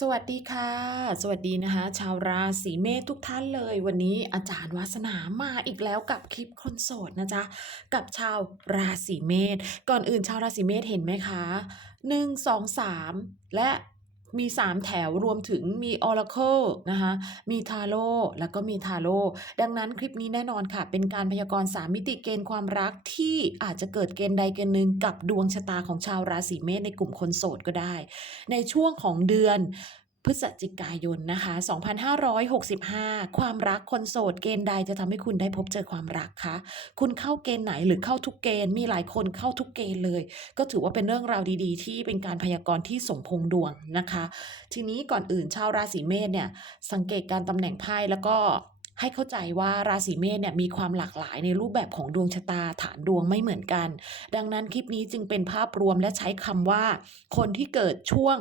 สวัสดีค่ะ สวัสดีนะคะ ชาวราศีเมษทุกท่านเลย วันนี้อาจารย์วาสนามาอีกแล้วกับคลิปคนโสดนะจ๊ะ กับชาวราศีเมษก่อนอื่นชาวราศีเมษเห็นไหมคะ1 2 3และ มี 3 แถวรวมถึงมี Oracle นะคะมีทาโร่แล้วก็มีทาโร่ดังนั้นคลิปนี้แน่นอนค่ะ เป็นการพยากรณ์ 3 มิติเกณฑ์ความรักที่อาจจะเกิดเกณฑ์ใดเกณฑ์หนึ่งกับดวงชะตาของชาวราศีเมษในกลุ่มคนโสดก็ได้ ในช่วงของเดือน พฤศจิกายนนะคะ 2565 ความรักคนโสดเกณฑ์ใดจะทำให้คุณได้พบเจอความรักคะ คุณเข้าเกณฑ์ไหนหรือเข้าทุกเกณฑ์ มีหลายคนเข้าทุกเกณฑ์เลย ก็ถือว่าเป็นเรื่องราวดีๆ ที่เป็นการพยากรณ์ที่สมพงดวงนะคะ ทีนี้ก่อนอื่นชาวราศีเมษเนี่ย สังเกตการตำแหน่งไพ่แล้วก็ให้เข้าใจว่าราศีเมษเนี่ยมีความหลากหลายในรูปแบบของดวงชะตาฐานดวงไม่เหมือนกัน ดังนั้นคลิปนี้จึงเป็นภาพรวมและใช้คำว่า คนที่เกิดช่วง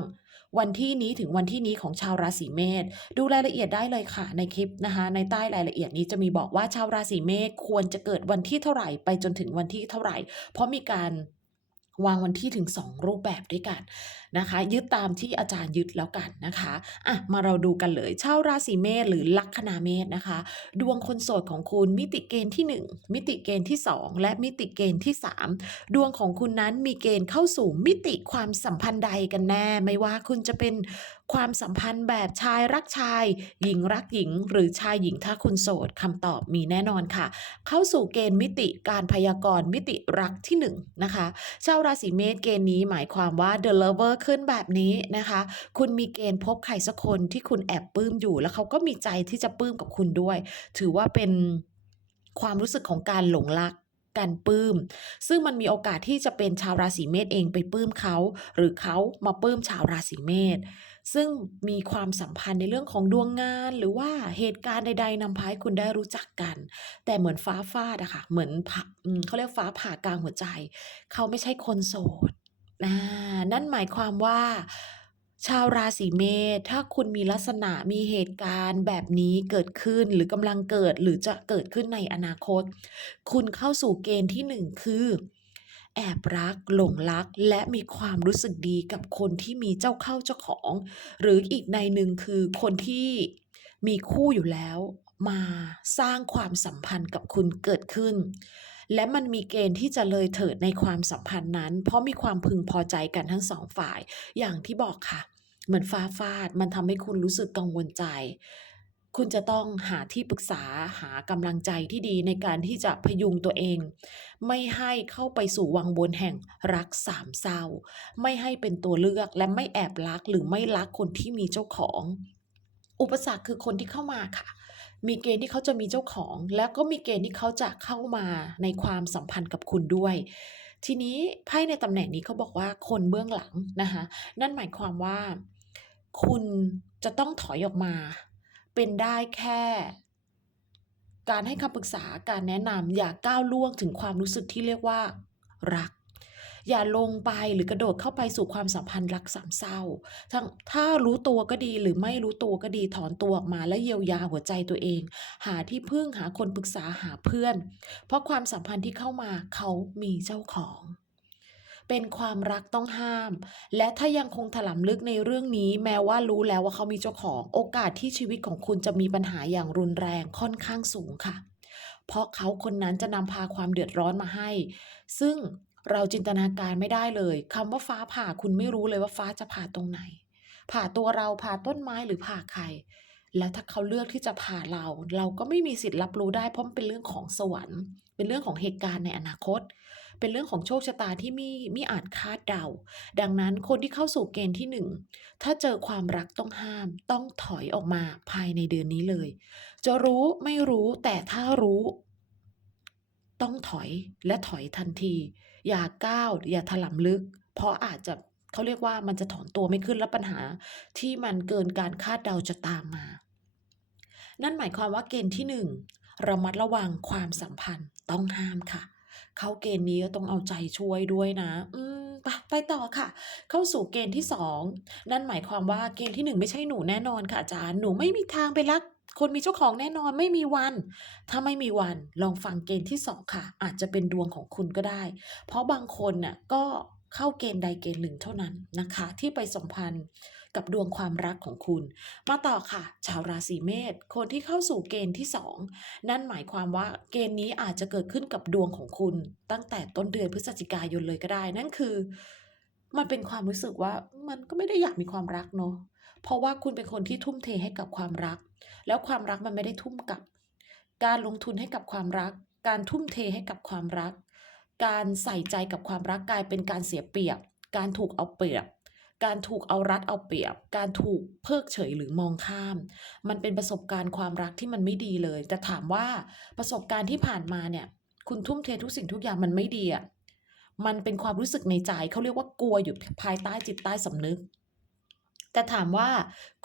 วันที่นี้ถึงวันที่นี้ของชาวราศีเมษดูรายละเอียดได้เลยค่ะ ในคลิปนะคะ ในใต้รายละเอียดนี้จะมีบอกว่าชาวราศีเมษควรจะเกิดวันที่เท่าไหร่ไปจนถึงวันที่เท่าไหร่ เพราะมีการ วางวันที่ถึง 2 รูปแบบด้วยกันนะคะ ยึดตามที่อาจารย์ยึดแล้วกันนะคะอะมาเราดูกันเลยชาวราศีเมษหรือลัคนาเมษนะคะ ดวงคนโสดของคุณมิติเกณฑ์ที่ 1 มิติเกณฑ์ที่ 2 และมิติเกณฑ์ที่ 3 ดวงของคุณนั้นมีเกณฑ์เข้าสู่มิติความสัมพันธ์ใดกันแน่ ไม่ว่าคุณจะเป็น ความสัมพันธ์แบบชายรักชาย หญิงรักหญิง หรือชายหญิงถ้าคุณโสดคำตอบมีแน่นอนค่ะ เข้าสู่เกณฑ์มิติการพยากรณ์มิติรักที่1นะคะชาวราศีเมษเกณฑ์นี้หมายความว่า The Lover ขึ้นแบบนี้นะคะ คุณมีเกณฑ์พบใครสักคนที่คุณแอบปลื้มอยู่ แล้วเขาก็มีใจที่จะปลื้มกับคุณด้วย ถือว่าเป็นความรู้สึกของการหลงรักการปลื้ม ซึ่งมันมีโอกาสที่จะเป็นชาวราศีเมษเองไปปลื้มเขา หรือเขามาปลื้มชาวราศีเมษ ซึ่งมีความสัมพันธ์ในเรื่องของดวงงาน หรือว่าเหตุการณ์ใด ๆนำพาให้คุณได้รู้จักกัน แต่เหมือนฟ้าฟาดอะค่ะ เหมือนผ่าอืมเขาเรียกฟ้าผ่ากลางหัวใจ เขาไม่ใช่คนโสดอานั่นหมายความว่าชาวราศีเมษถ้าคุณมีลักษณะมีเหตุการณ์แบบนี้เกิดขึ้นหรือกำลังเกิดหรือจะเกิดขึ้นในอนาคต คุณเข้าสู่เกณฑ์ที่หนึ่งคือ แอบรัก หลงรัก และมีความรู้สึกดีกับคนที่มีเจ้าเข้าเจ้าของ หรืออีกในหนึ่งคือคนที่มีคู่อยู่แล้ว มาสร้างความสัมพันธ์กับคุณเกิดขึ้น และมันมีเกณฑ์ที่จะเลยเถิดในความสัมพันธ์นั้น เพราะมีความพึงพอใจกันทั้งสองฝ่าย อย่างที่บอกค่ะ เหมือนฟ้าฟาด มันทำให้คุณรู้สึกกังวลใจ คุณจะต้องหาที่ปรึกษาหากำลังใจที่ดีในการที่จะพยุงตัวเอง ไม่ให้เข้าไปสู่วังวนแห่งรักสามเศร้า ไม่ให้เป็นตัวเลือกและไม่แอบรักหรือไม่รักคนที่มีเจ้าของ อุปสรรคคือคนที่เข้ามาค่ะ มีเกณฑ์ที่เขาจะมีเจ้าของ แล้วก็มีเกณฑ์ที่เขาจะเข้ามาในความสัมพันธ์กับคุณด้วยทีนี้ไพ่ในตำแหน่งนี้เขาบอกว่าคนเบื้องหลังนะคะนั่นหมายความว่า คุณจะต้องถอยออกมา เป็นได้แค่ การให้คำปรึกษาการแนะนำอย่าก้าวล่วงถึงความรู้สึกที่เรียกว่า รัก อย่าลงไปหรือกระโดดเข้าไปสู่ความสัมพันธ์รักสามเศร้าทั้งถ้ารู้ตัวก็ดีหรือไม่รู้ตัวก็ดีถอนตัวออกมาและเยียวยาหัวใจตัวเอง หาที่พึ่งหาคนปรึกษาหาเพื่อน เพราะความสัมพันธ์ที่เข้ามาเขามีเจ้าของ เป็นความรักต้องห้าม และถ้ายังคงถลำลึกในเรื่องนี้แม้ว่ารู้แล้วว่าเขามีเจ้าของ โอกาสที่ชีวิตของคุณจะมีปัญหาอย่างรุนแรงค่อนข้างสูงค่ะ เพราะเขาคนนั้นจะนำพาความเดือดร้อนมาให้ ซึ่งเราจินตนาการไม่ได้เลยคำว่าฟ้าผ่าคุณไม่รู้เลยว่าฟ้าจะผ่าตรงไหน ผ่าตัวเราผ่าต้นไม้หรือผ่าใครแล้วถ้าเขาเลือกที่จะผ่าเรา เราก็ไม่มีสิทธิ์รับรู้ได้เพราะมันเป็นเรื่องของสวรรค์ เป็นเรื่องของเหตุการณ์ในอนาคต เป็นเรื่องของโชคชะตาที่มิมิอาจคาดเดา ดังนั้นคนที่เข้าสู่เกณฑ์ที่หนึ่งถ้าเจอความรักต้องห้าม ต้องถอยออกมาภายในเดือนนี้เลย จะรู้ไม่รู้แต่ถ้ารู้ ต้องถอยและถอยทันที อย่าก้าวอย่าถลำลึก เพราะอาจจะเขาเรียกว่ามันจะถอนตัวไม่ขึ้นและปัญหา ที่มันเกินการคาดเดาจะตามมา นั่นหมายความว่าเกณฑ์ที่หนึ่งระมัดระวังความสัมพันธ์ต้องห้ามค่ะ เข้าเกณฑ์นี้ก็ต้องเอาใจช่วยด้วยนะ อืมไปไปต่อค่ะ เข้าสู่เกณฑ์ที่สองนั่นหมายความว่าเกณฑ์ที่หนึ่งไม่ใช่หนูแน่นอนค่ะอาจารย์หนูไม่มีทางไปรักคนมีเจ้าของแน่นอนไม่มีวัน ถ้าไม่มีวันลองฟังเกณฑ์ที่สองค่ะ อาจจะเป็นดวงของคุณก็ได้ เพราะบางคนน่ะก็เข้าเกณฑ์ใดเกณฑ์หนึ่งเท่านั้นนะคะ ที่ไปสัมพันธ์ กับดวงความรักของคุณ มาต่อค่ะ ชาวราศีเมษคนที่เข้าสู่เกณฑ์ที่ 2 นั่นหมายความว่าเกณฑ์นี้อาจจะเกิดขึ้นกับดวงของคุณ ตั้งแต่ต้นเดือนพฤศจิกายนเลยก็ได้ นั่นคือ มันเป็นความรู้สึกว่ามันก็ไม่ได้อยากมีความรักเนาะเพราะว่าคุณเป็นคนที่ทุ่มเทให้กับความรัก แล้วความรักมันไม่ได้ทุ่มกับ การลงทุนให้กับความรัก การทุ่มเทให้กับความรัก การใส่ใจกับความรักกลายเป็นการเสียเปรียบ การถูกเอาเปรียบ การถูกเอารัดเอาเปรียบ การถูกเพิกเฉยหรือมองข้าม มันเป็นประสบการณ์ความรักที่มันไม่ดีเลย แต่ถามว่าประสบการณ์ที่ผ่านมาเนี่ย คุณทุ่มเททุกสิ่งทุกอย่างมันไม่ดีอะมันเป็นความรู้สึกในใจเขาเรียกว่ากลัวอยู่ภายใต้จิตใต้สำนึก แต่ถามว่า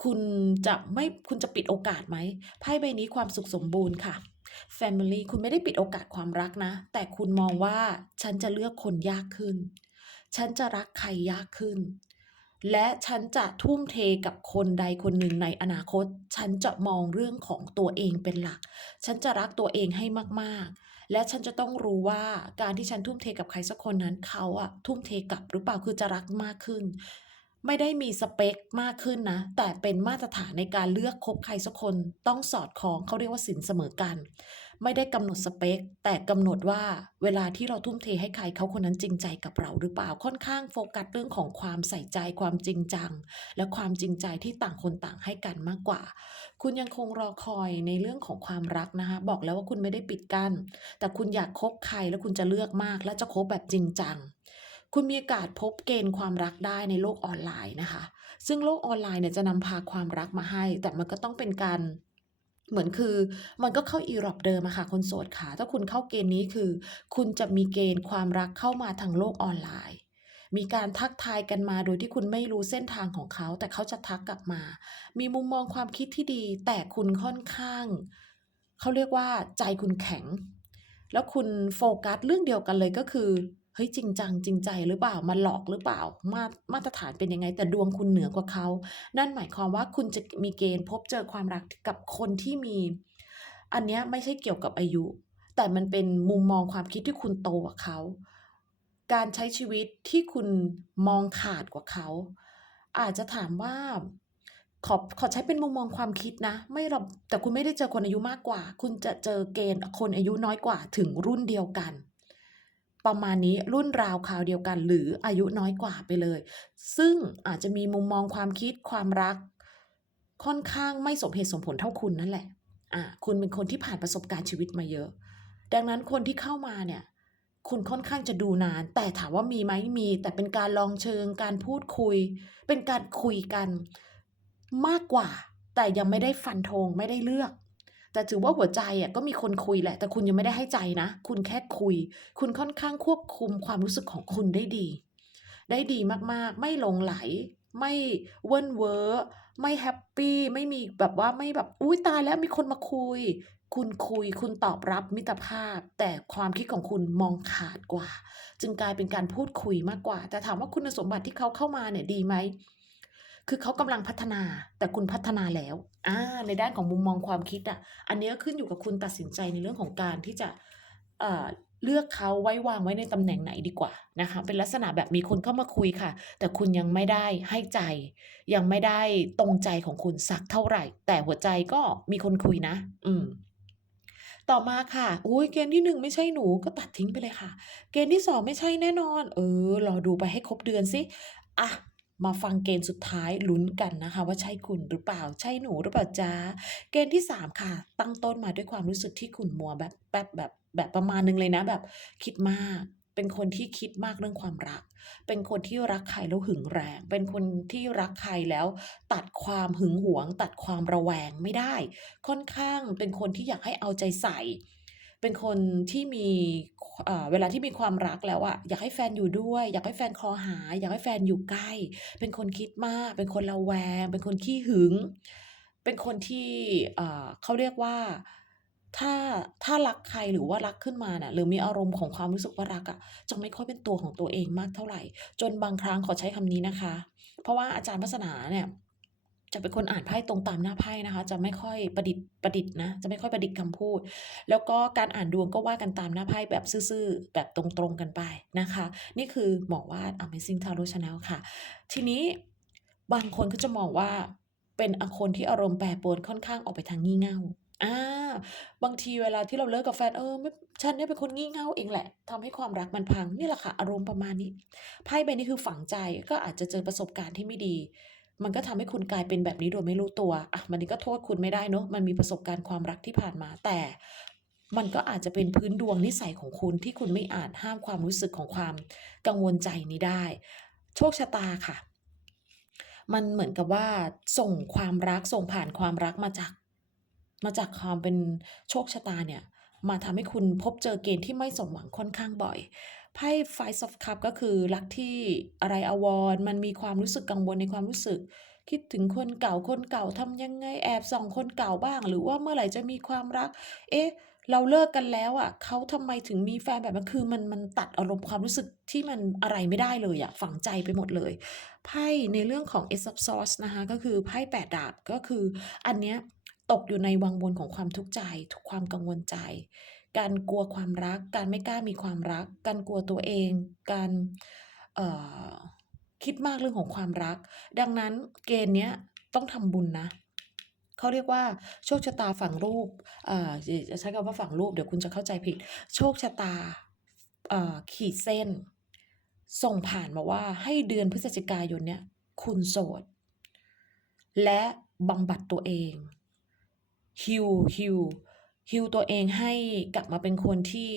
คุณจะไม่คุณจะปิดโอกาสไหมไพ่ใบนี้ความสุขสมบูรณ์ค่ะ Family คุณไม่ได้ปิดโอกาสความรักนะ แต่คุณมองว่าฉันจะเลือกคนยากขึ้น ฉันจะรักใครยากขึ้น และฉันจะทุ่มเทกับคนใดคนหนึ่งในอนาคต ฉันจะมองเรื่องของตัวเองเป็นหลัก ฉันจะรักตัวเองให้มากๆ และฉันจะต้องรู้ว่าการที่ฉันทุ่มเทกับใครสักคนนั้นเขาอะทุ่มเทกลับหรือเปล่าคือจะรักมากขึ้น ไม่ได้มีสเปคมากขึ้นนะ แต่เป็นมาตรฐานในการเลือกคบใครสักคนต้องสอดคล้องเขาเรียกว่าสินเสมอกัน ไม่ได้กำหนดสเปค แต่กำหนดว่าเวลาที่เราทุ่มเทให้ใครเขาคนนั้นจริงใจกับเราหรือเปล่าค่อนข้างโฟกัสเรื่องของความใส่ใจความจริงจัง และความจริงใจที่ต่างคนต่างให้กันมากกว่า คุณยังคงรอคอยในเรื่องของความรักนะคะบอกแล้วว่าคุณไม่ได้ปิดกั้นแต่คุณอยากคบใครแล้วคุณจะเลือกมาก และจะคบแบบจริงจังคุณมีโอกาสพบเกณฑ์ความรักได้ในโลกออนไลน์นะคะ ซึ่งโลกออนไลน์เนี่ยจะนำพาความรักมาให้ แต่มันก็ต้องเป็นการ เหมือนคือมันก็เข้าอีรอบเดิมอะค่ะคนโสดค่ะ ถ้าคุณเข้าเกณฑ์นี้คือ คุณจะมีเกณฑ์ความรักเข้ามาทางโลกออนไลน์ มีการทักทายกันมาโดยที่คุณไม่รู้เส้นทางของเขา แต่เขาจะทักกลับมา มีมุมมองความคิดที่ดี แต่คุณค่อนข้าง เขาเรียกว่าใจคุณแข็ง แล้วคุณโฟกัสเรื่องเดียวกันเลยก็คือ เฮ้ยจริงจังจริงใจหรือเปล่ามาหลอกหรือเปล่า มามาตรฐานเป็นยังไง แต่ดวงคุณเหนือกว่าเขา นั่นหมายความว่าคุณจะมีเกณฑ์พบเจอความรักกับคนที่มี อันเนี้ยไม่ใช่เกี่ยวกับอายุ แต่มันเป็นมุมมองความคิดที่คุณโตกว่าเขา การใช้ชีวิตที่คุณมองขาดกว่าเขา อาจจะถามว่าขอขอใช้เป็นมุมมองความคิดนะ ไม่เราแต่คุณไม่ได้เจอคนอายุมากกว่า คุณจะเจอเกณฑ์คนอายุน้อยกว่าถึงรุ่นเดียวกัน ประมาณนี้รุ่นราวคราวเดียวกัน หรืออายุน้อยกว่าไปเลย ซึ่งอาจจะมีมุมมองความคิดความรัก ค่อนข้างไม่สมเหตุสมผลเท่าคุณนั่นแหละอะคุณเป็นคนที่ผ่านประสบการณ์ชีวิตมาเยอะ ดังนั้นคนที่เข้ามาเนี่ยคุณค่อนข้างจะดูนาน แต่ถามว่ามีไหมมี แต่เป็นการลองเชิงการพูดคุย เป็นการคุยกันมากกว่า แต่ยังไม่ได้ฟันธงไม่ได้เลือก แต่ถือว่าหัวใจอะก็มีคนคุยแหละ แต่คุณยังไม่ได้ให้ใจนะ คุณแค่คุย คุณค่อนข้างควบคุมความรู้สึกของคุณได้ดี ได้ดีมากๆ ไม่หลงไหล ไม่เว่นเว้อไม่แฮปปี้ไม่มีแบบว่าไม่แบบอุ๊ยตายแล้วมีคนมาคุย คุณคุย คุณตอบรับมิตรภาพ แต่ความคิดของคุณมองขาดกว่า จึงกลายเป็นการพูดคุยมากกว่า แต่ถามว่าคุณสมบัติที่เขาเข้ามาเนี่ยดีไหม คือเขากำลังพัฒนา แต่คุณพัฒนาแล้วอ่าในด้านของมุมมองความคิดอะอันนี้ก็ขึ้นอยู่กับคุณตัดสินใจในเรื่องของการที่จะเอ่อเลือกเขาไว้วางไว้ในตำแหน่งไหนดีกว่านะคะ เป็นลักษณะแบบมีคนเข้ามาคุยค่ะ แต่คุณยังไม่ได้ให้ใจ ยังไม่ได้ตรงใจของคุณสักเท่าไหร่ แต่หัวใจก็มีคนคุยนะ อืมต่อมาค่ะ อุ๊ยเกณฑ์ที่1ไม่ใช่หนูก็ตัดทิ้งไปเลยค่ะ เกณฑ์ที่2ไม่ใช่แน่นอน เออ รอดูไปให้ครบเดือนสิ อะ มาฟังเกณฑ์สุดท้ายลุ้นกันนะคะ ว่าใช่คุณหรือเปล่าใช่หนูหรือเปล่าจ๊ะเกณฑ์ที่ 3 ค่ะ ตั้งต้นมาด้วยความรู้สึกที่ขุ่นมัวแบบแป๊บแบบแบบประมาณนึงเลยนะแบบคิดมากเป็นคนที่คิดมากเรื่องความรัก เป็นคนที่รักใครแล้วหึงแรง เป็นคนที่รักใครแล้วตัดความหึงหวง ตัดความระแวงไม่ได้ ค่อนข้างเป็นคนที่อยากให้เอาใจใส่ เป็นคนที่มีเวลาที่มีความรักแล้วอะอยากให้แฟนอยู่ด้วย อยากให้แฟนคลอหา อยากให้แฟนอยู่ใกล้ เป็นคนคิดมาก เป็นคนระแวง เป็นคนขี้หึง เป็นคนที่เขาเรียกว่าถ้าถ้ารักใครหรือว่ารักขึ้นมาน่ะหรือมีอารมณ์ของความรู้สึกว่ารักอะจะไม่ค่อยเป็นตัวของตัวเองมากเท่าไหร่ จนบางครั้งขอใช้คำนี้นะคะ เพราะว่าอาจารย์วาสนาเนี่ย จะเป็นคนอ่านไพ่ตรงตามหน้าไพ่นะคะ จะไม่ค่อยประดิษฐ์ประดิษฐ์นะ จะไม่ค่อยประดิษฐ์คำพูด แล้วก็การอ่านดวงก็ว่ากันตามหน้าไพ่แบบซื่อๆ แบบตรงๆกันไปนะคะ นี่คือหมอวาด Amazing Tarot Channel ค่ะ ทีนี้บางคนก็จะมองว่าเป็นอคนที่อารมณ์แปรปรวนค่อนข้างออกไปทางงี่เง่าอ่าบางทีเวลาที่เราเลิกกับแฟนเออไม่ฉันเนี่ยเป็นคนงี่เง่าเองแหละทำให้ความรักมันพังนี่แหละค่ะอารมณ์ประมาณนี้ไพ่ใบนี้คือฝังใจก็อาจจะเจอประสบการณ์ที่ไม่ดี มันก็ทำให้คุณกลายเป็นแบบนี้โดยไม่รู้ตัวอะมันนี้ก็โทษคุณไม่ได้เนาะมันมีประสบการณ์ความรักที่ผ่านมาแต่มันก็อาจจะเป็นพื้นดวงนิสัยของคุณที่คุณไม่อาจห้ามความรู้สึกของความกังวลใจนี้ได้ โชคชะตาค่ะ มันเหมือนกับว่าส่งความรักส่งผ่านความรักมาจาก มาจากความเป็นโชคชะตาเนี่ย มาทำให้คุณพบเจอเกณฑ์ที่ไม่สมหวังค่อนข้างบ่อย ไพ่ Five of Cups ก็คือรักที่อะไรอวรณ์มันมีความรู้สึกกังวลในความรู้สึก คิดถึงคนเก่าคนเก่าทำยังไงแอบส่องคนเก่าบ้าง หรือว่าเมื่อไหร่จะมีความรัก เอ๊ะ เราเลิกกันแล้วอะเขาทำไมถึงมีแฟนแบบนั้นคือมันมันตัดอารมณ์ความรู้สึกที่มันอะไรไม่ได้เลยอะฝังใจไปหมดเลยไพ่ในเรื่องของ Ace of Swords นะคะก็คือไพ่แปดดาบก็คืออันเนี้ยตกอยู่ในวังวนของความทุกข์ใจทุกความกังวลใจ การกลัวความรัก การไม่กล้ามีความรัก การกลัวตัวเอง การคิดมากเรื่องของความรัก ดังนั้นเกณฑ์เนี้ยต้องทำบุญนะเขาเรียกว่าโชคชะตาฝั่งรูปอ่อจะใช้คำว่าฝั่งรูปเดี๋ยวคุณจะเข้าใจผิด โชคชะตาขีดเส้น ส่งผ่านมาว่าให้เดือนพฤศจิกายนเนี้ยคุณโสด และบำบัดตัวเองฮิวฮิว ฮิวตัวเองให้กลับมาเป็นคนที่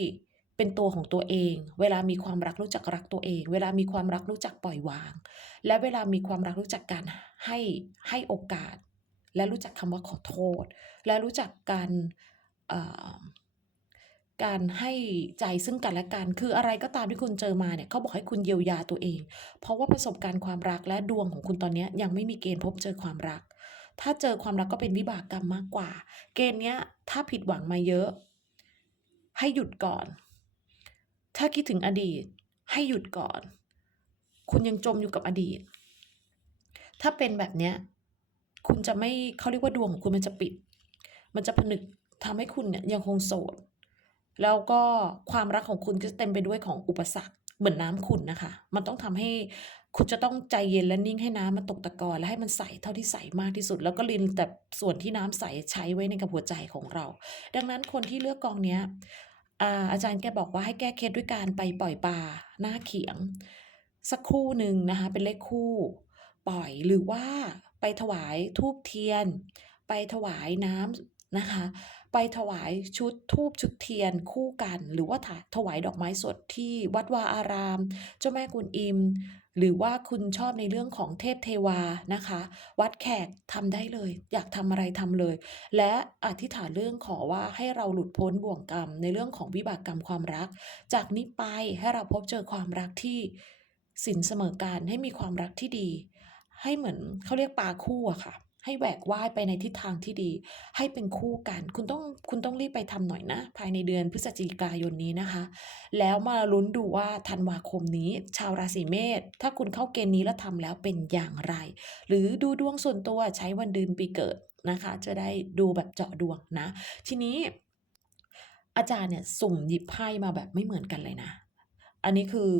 เป็นตัวของตัวเอง เวลามีความรักรู้จักรักตัวเอง เวลามีความรักรู้จักปล่อยวาง และเวลามีความรักรู้จักการให้ให้โอกาส และรู้จักคำว่าขอโทษ และรู้จักการเอ่อการให้ใจซึ่งกันและกัน คืออะไรก็ตามที่คุณเจอมาเนี่ยเขาบอกให้คุณเยียวยาตัวเอง เพราะว่าประสบการณ์ความรักและดวงของคุณตอนนี้ยังไม่มีเกณฑ์พบเจอความรัก ถ้าเจอความรักก็เป็นวิบากกรรมมากกว่า เกณฑ์เนี้ย ถ้าผิดหวังมาเยอะ ให้หยุดก่อน ถ้าคิดถึงอดีต ให้หยุดก่อน คุณยังจมอยู่กับอดีต ถ้าเป็นแบบเนี้ย คุณจะไม่เขาเรียกว่าดวงของคุณมันจะปิด มันจะผนึกทำให้คุณเนี่ยยังคงโสด แล้วก็ความรักของคุณก็จะเต็มไปด้วยของอุปสรรค เหมือนน้ำขุ่นนะคะ มันต้องทำให้คุณจะต้องใจเย็นและนิ่งให้น้ำมันตกตะกอนและให้มันใสเท่าที่ใสมากที่สุด แล้วก็ลินแต่ส่วนที่น้ำใสใช้ไว้ในกับหัวใจของเรา ดังนั้นคนที่เลือกกองเนี้ยอ่าอาจารย์แกบอกว่าให้แก้เคล็ดด้วยการไปปล่อยปลาหน้าเขียง สักคู่หนึ่งนะคะ เป็นเลขคู่ปล่อยหรือว่าไปถวายทูบเทียน ไปถวายน้ำนะคะ ไปถวายชุดทูบชุดเทียนคู่กัน หรือว่าถถวายดอกไม้สดที่วัดวาอาราม เจ้าแม่กุนอิม หรือว่าคุณชอบในเรื่องของเทพเทวานะคะ วัดแขกทำได้เลย อยากทำอะไรทำเลย และอธิษฐานเรื่องขอว่าให้เราหลุดพ้นบ่วงกรรม ในเรื่องของวิบากกรรมความรัก จากนี้ไปให้เราพบเจอความรักที่สินเสมอกันให้มีความรักที่ดี ให้เหมือนเขาเรียกปลาคู่อะค่ะ ให้แหวกว่ายไปในทิศทางที่ดี ให้เป็นคู่กัน คุณต้องคุณต้องรีบไปทำหน่อยนะ ภายในเดือนพฤศจิกายนนี้นะคะ แล้วมาลุ้นดูว่าธันวาคมนี้ ชาวราศีเมษถ้าคุณเข้าเกณฑ์นี้แล้วทำแล้วเป็นอย่างไร หรือดูดวงส่วนตัวใช้วันเดือนปีเกิดนะคะ จะได้ดูแบบเจาะดวงนะ ทีนี้อาจารย์เนี่ยสุ่มหยิบไพ่มาแบบไม่เหมือนกันเลยนะ อันนี้คือ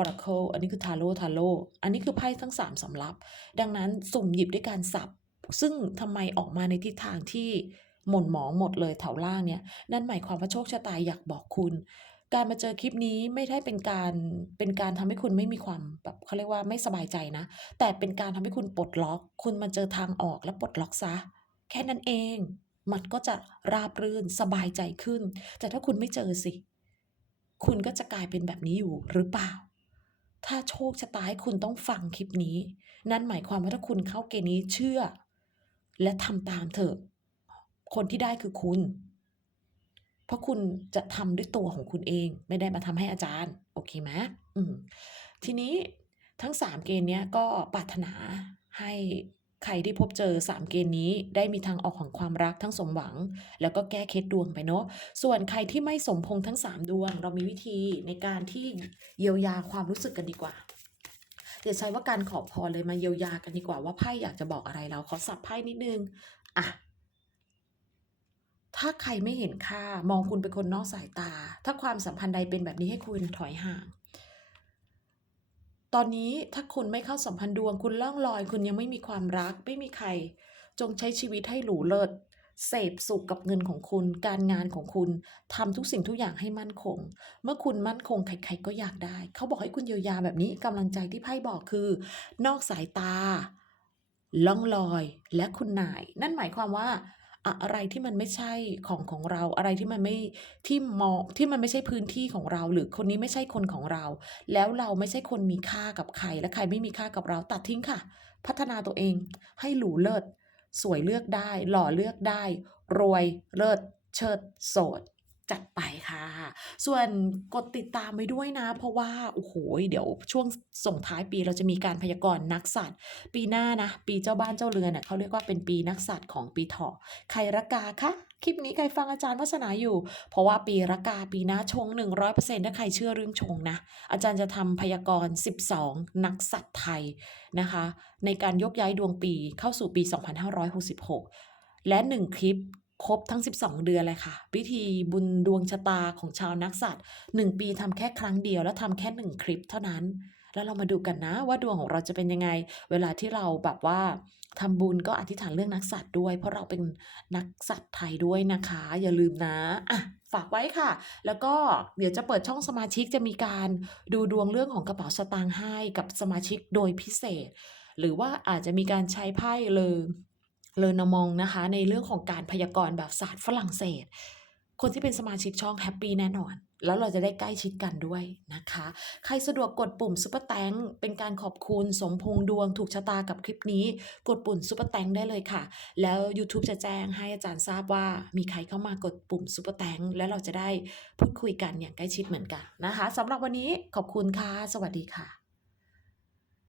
Oracle อันนี้คือ Tarot Tarot อันนี้คือไพ่ทั้ง 3สำรับ ดังนั้นสุ่มหยิบด้วยการสับ ซึ่งทำไมออกมาในทิศทางที่หม่นหมองหมดเลยแถวล่างเนี่ย นั่นหมายความว่าโชคชะตาอยากบอกคุณ การมาเจอคลิปนี้ไม่ได้เป็นการเป็นการทำให้คุณไม่มีความแบบเขาเรียกว่าไม่สบายใจนะ แต่เป็นการทำให้คุณปลดล็อก คุณมาเจอทางออกและปลดล็อกซะ แค่นั้นเอง มันก็จะราบรื่นสบายใจขึ้น แต่ถ้าคุณไม่เจอสิ คุณก็จะกลายเป็นแบบนี้อยู่หรือเปล่าถ้าโชคชะตาให้คุณต้องฟังคลิปนี้ นั่นหมายความว่าถ้าคุณเข้าเกณฑ์นี้เชื่อ และทำตามเถอะ คนที่ได้คือคุณ เพราะคุณจะทำด้วยตัวของคุณเอง ไม่ได้มาทำให้อาจารย์ โอเคไหมอืมทีนี้ทั้ง3เกณฑ์เนี้ยก็ปรารถนาให้ใครที่พบเจอ 3 เกณฑ์นี้ได้มีทางออกของความรักทั้งสมหวัง แล้วก็แก้เคล็ดดวงไปเนาะส่วนใครที่ไม่สมพงทั้ง 3 ดวง เรามีวิธีในการที่เยียวยาความรู้สึกกันดีกว่า อย่าใช้ว่าการขอพรเลยมาเยียวยากันดีกว่าว่าไพ่อยากจะบอกอะไรเราขอสับไพ่นิดนึงอะถ้าใครไม่เห็นค่ามองคุณเป็นคนนอกสายตา ถ้าความสัมพันธ์ใดเป็นแบบนี้ให้คุณถอยห่าง ตอนนี้ถ้าคุณไม่เข้าสัมพันธ์ดวงคุณล่องลอย คุณยังไม่มีความรัก ไม่มีใคร จงใช้ชีวิตให้หรูเลิศ เสพสุขกับเงินของคุณ การงานของคุณทำทุกสิ่งทุกอย่างให้มั่นคง เมื่อคุณมั่นคงใครๆก็อยากได้ เขาบอกให้คุณเยียวยาแบบนี้กำลังใจที่ไพ่บอกคือ นอกสายตา ล่องลอยและคุณนาย นั่นหมายความว่าอะไรที่มันไม่ใช่ของของเรา อะไรที่มันไม่ที่มองที่มันไม่ใช่พื้นที่ของเรา หรือคนนี้ไม่ใช่คนของเรา แล้วเราไม่ใช่คนมีค่ากับใคร และใครไม่มีค่ากับเราตัดทิ้งค่ะ พัฒนาตัวเองให้หรูเลิศ สวยเลือกได้ หล่อเลือกได้ รวยเลิศเชิดโสดจัดไปค่ะ ส่วนกดติดตามไว้ด้วยนะ เพราะว่า โอ้โห เดี๋ยวช่วงส่งท้ายปีเราจะมีการพยากรณ์นักสัตว์ ปีหน้านะ ปีเจ้าบ้านเจ้าเรือนน่ะเขาเรียกว่าเป็นปีนักสัตว์ของปีเถาะใครระกาคะ คลิปนี้ใครฟังอาจารย์วาสนาอยู่ เพราะว่าปีระกาปีหน้าชง 100%ถ้าใครเชื่อเรื่องชงนะ อาจารย์จะทำพยากรณ์ 12 นักสัตว์ไทยนะคะ ในการยกย้ายดวงปีเข้าสู่ปี 2566 และ 1 คลิปครบทั้ง 12 เดือนเลยค่ะพิธีบุญดวงชะตาของชาวนักสัตว์ 1 ปีทำแค่ครั้งเดียวแล้วทำแค่ 1 คลิปเท่านั้น แล้วเรามาดูกันนะว่าดวงของเราจะเป็นยังไง เวลาที่เราแบบว่า ทำบุญก็อธิษฐานเรื่องนักสัตว์ด้วย เพราะเราเป็นนักสัตว์ไทยด้วยนะคะ อย่าลืมนะอะฝากไว้ค่ะ แล้วก็เดี๋ยวจะเปิดช่องสมาชิกจะมีการดูดวงเรื่องของกระเป๋าสตางค์ให้กับสมาชิกโดยพิเศษ หรือว่าอาจจะมีการใช้ไพ่เลอเลอร์นมองนะคะ ในเรื่องของการพยากรณ์แบบศาสตร์ฝรั่งเศส คนที่เป็นสมาชิกช่องแฮปปี้แน่นอน แล้วเราจะได้ใกล้ชิดกันด้วยนะคะ ใครสะดวกกดปุ่มซุปเปอร์แตงเป็นการขอบคุณสมพงษ์ดวงถูกชะตากับคลิปนี้ กดปุ่มซุปเปอร์แตงได้เลยค่ะ แล้วยูทูบจะแจ้งให้อาจารย์ทราบว่ามีใครเข้ามากดปุ่มซุปเปอร์แตงแล้วเราจะได้พูดคุยกันอย่างใกล้ชิดเหมือนกันนะคะสำหรับวันนี้ขอบคุณค่ะ สวัสดีค่ะ